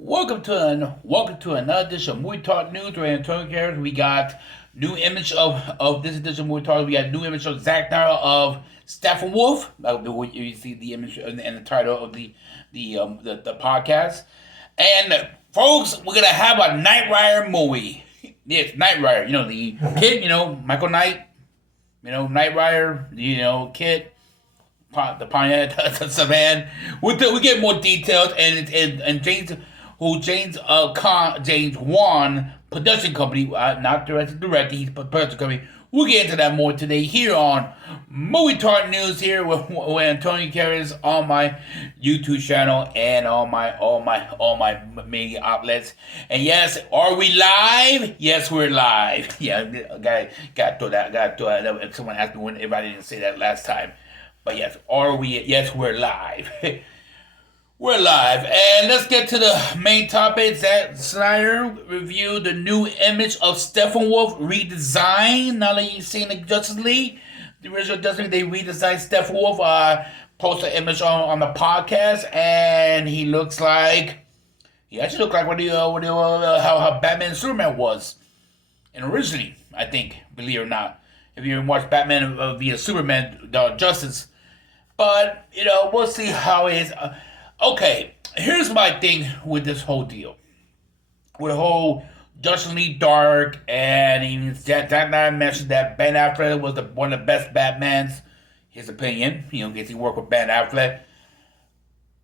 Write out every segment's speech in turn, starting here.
Welcome to another edition of Movie Talk News. We're Antonio Gutierrez. We got new image of this edition of Movie Talk. We got new image of Zack Snyder of Steppenwolf. You see the image and the title of the podcast. And folks, we're gonna have a Knight Rider movie. Yes, Knight Rider. You know the kid. Michael Knight. Knight Rider. Kid. The Pontiac Savan. We get more details and James Wan production company, not director, he's production company. We'll get into that more today here on Movie Talk News here with Antonio Gutierrez on my YouTube channel and on my media outlets. And yes, are we live? Yes, we're live. Yeah, got throw that. Someone asked me if I didn't say that last time. But yes, are we? Yes, we're live. We're live. And let's get to the main topic. Zack Snyder reviewed the new image of Steppenwolf redesign. Now that you've seen the Justice League, the original Justice League, they redesigned Steppenwolf. Post an image on the podcast, and he actually looks like how Batman and Superman was. And originally, I think, believe it or not, if you watch Batman via Superman, Justice. But, we'll see how it is. Okay, here's my thing with this whole deal. With the whole Justice League Dark, and even Zack Snyder mentioned that Ben Affleck was one of the best Batmans. His opinion, gets to work with Ben Affleck.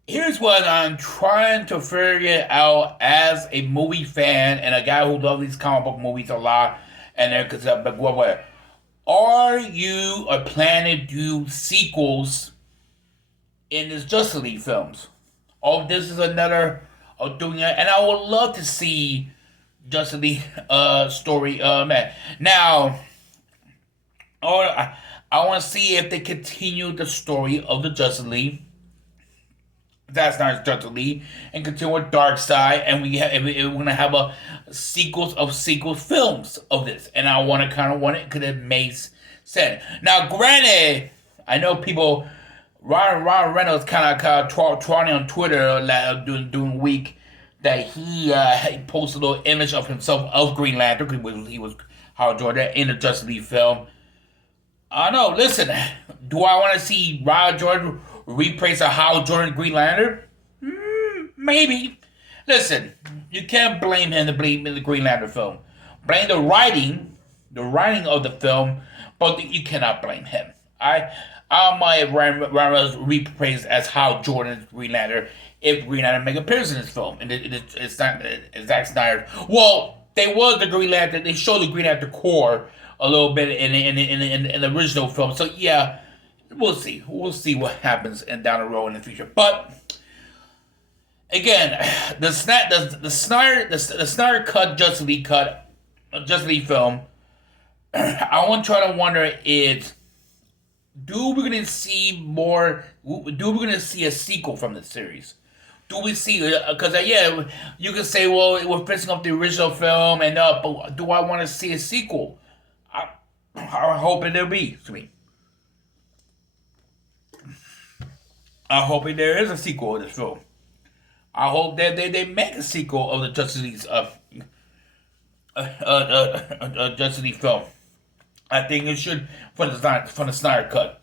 Here's what I'm trying to figure out as a movie fan and a guy who loves these comic book movies a lot. And are you planning to do sequels in this Justice League films? Oh, this is another of doing it, and I would love to see Justice League story. Now, I want to see if they continue the story of the Justice League. That's not Justice League, and continue with Darkseid, and we're gonna have a sequels films of this, and I want it because it makes sense. Now, granted, I know people. Ryan Reynolds kind of trotting on Twitter during week that he posted a little image of himself of Green Lantern because he was Hal Jordan in the Justice League film. I know. Listen, do I want to see Hal Jordan reprise a Hal Jordan Green Lantern? Maybe. Listen, you can't blame him to blame in the Green Lantern film. Blame the writing of the film, but you cannot blame him. I might Reynolds reprised as Hal Jordan's Green Lantern if Green Lantern make an appearance in this film. And it's not Zack Snyder. Well, they was the Green Lantern. They showed the Green Lantern core a little bit in the original film. So yeah, we'll see. We'll see what happens down the road in the future. But again, the Snyder cut Justice League film. I want to try to wonder is. Do we gonna see more? Do we gonna see a sequel from this series? Do we see? Because you can say, well, we're finishing up the original film, and but do I want to see a sequel? I'm hoping there'll be. I'm hoping there is a sequel of this film. I hope that they make a sequel of the Justice League Justice League film. I think it should from the Snyder cut.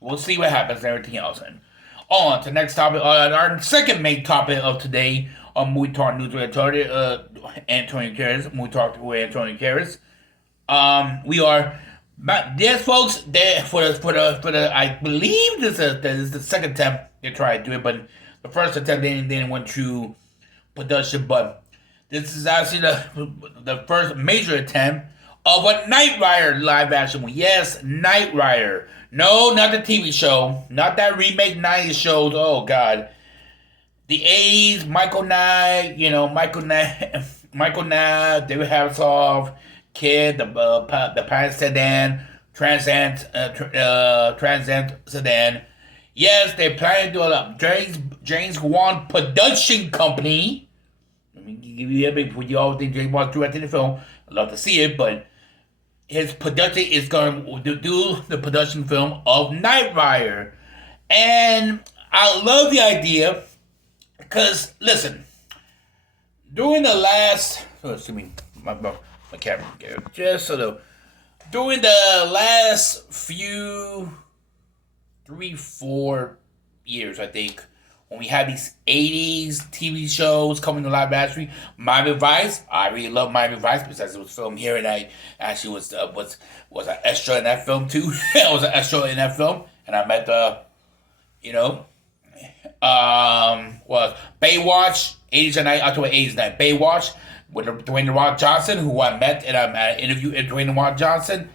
We'll see what happens and everything else. And on to the next topic, our second main topic of today on Movie Talk News with Antonio Gutierrez. Movie Talk with Antonio Gutierrez. We are, yes, folks. There for the I believe this is the second attempt they tried to do it, but the first attempt they didn't went through production. But this is actually the first major attempt of a Knight Rider live action movie. Yes, Knight Rider. No, not the TV show. Not that remake 90s shows. Oh, God. The 80s, Michael Knight, David Hasselhoff, Kid, the Pilot Sedan, Trans Am Sedan. Yes, they're planning to do a James Wan production company. Let me give you everything for you all think James Wan directed the film. I'd love to see it, but his production is going to do the production film of Knight Rider. And I love the idea because, listen, During the last, excuse me, my camera, just sort of, during the last few 3, 4 years, I think, when we had these 80s TV shows coming to live action, Miami Vice, I really love Miami Vice because it was filmed here, and I actually was an extra in that film too. I was an extra in that film, and I met you know, was Baywatch, 80s and 90s, October 80s night, Baywatch with Dwayne The Rock Johnson, who I met and I interviewed Dwayne The Rock Johnson.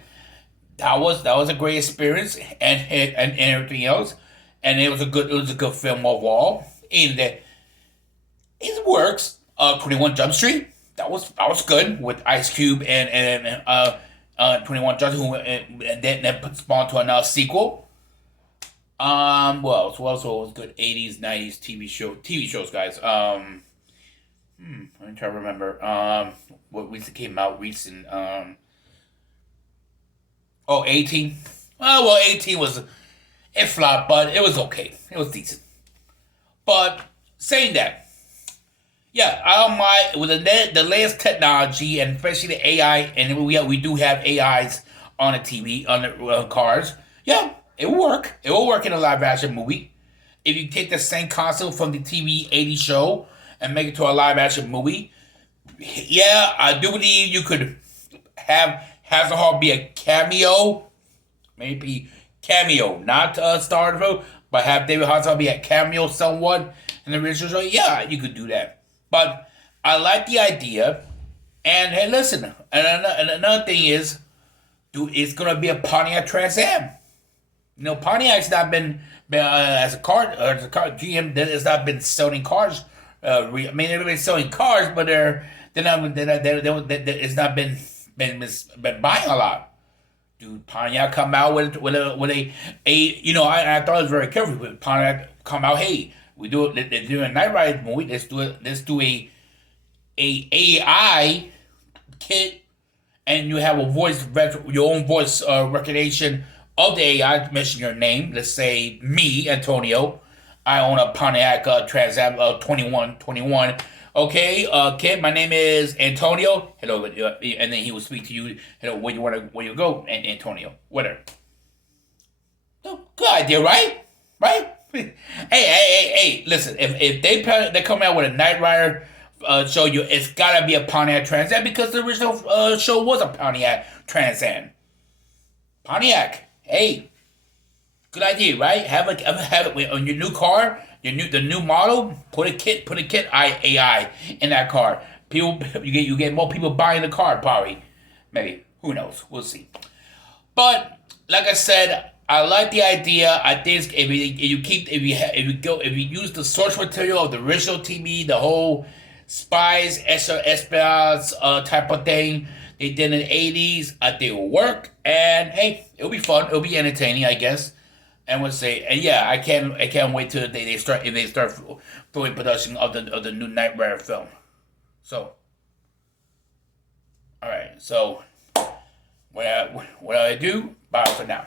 That was a great experience, and everything else, and it was a good film overall. And it works. 21 Jump Street, that was good with Ice Cube and 21 Jump Street, who and then put spawned to another sequel. What else? What else was good? 80s, 90s TV shows, guys. I'm trying to remember. What recently came out recent. 18. Oh, well, 18 it flopped, but it was okay. It was decent. But saying that, yeah, I don't mind with the latest technology and especially the AI, and we do have AIs on the TV on the cars. Yeah, it will work. It will work in a live action movie. If you take the same concept from the TV 80 show and make it to a live action movie, yeah, I do believe you could have Hasselhoff be a cameo, maybe cameo, not star of the film, but have David Hasselhoff be a cameo somewhat in the original show. Yeah, you could do that. But I like the idea. And hey, listen, and another thing is, it's gonna be a Pontiac Trans Am. You know, Pontiac's not been as a car GM. Has not been selling cars. I mean, they've been selling cars, but it's not been buying a lot. Dude, Pontiac come out with a you know, I thought it was very careful. But Pontiac come out, hey, we do it. They're doing a Night Rider movie. Let's do a AI kit, and you have your own voice recognition of the AI. Mention your name. Let's say me, Antonio. I own a Pontiac Trans Am 2121. Okay, kid, my name is Antonio. Hello, and then he will speak to you. Hello, where you go, Antonio? Whatever. Oh, good idea, right? Right? hey, listen. If they come out with a Knight Rider show, it's gotta be a Pontiac Trans Am because the original show was a Pontiac Trans Am. Pontiac, hey, good idea, right? Have it on your new car. The new model, put a kit AI in that car. People, you get more people buying the car probably. Maybe, who knows? We'll see. But like I said, I like the idea. I think if you use the source material of the original TV, the whole spies, espionage type of thing they did in the 80s, I think it will work. And hey, it'll be fun. It'll be entertaining, I guess. And we'll say, and yeah, I can't wait till they start doing production of the new Knight Rider film. So, all right. So, what I do, bye for now.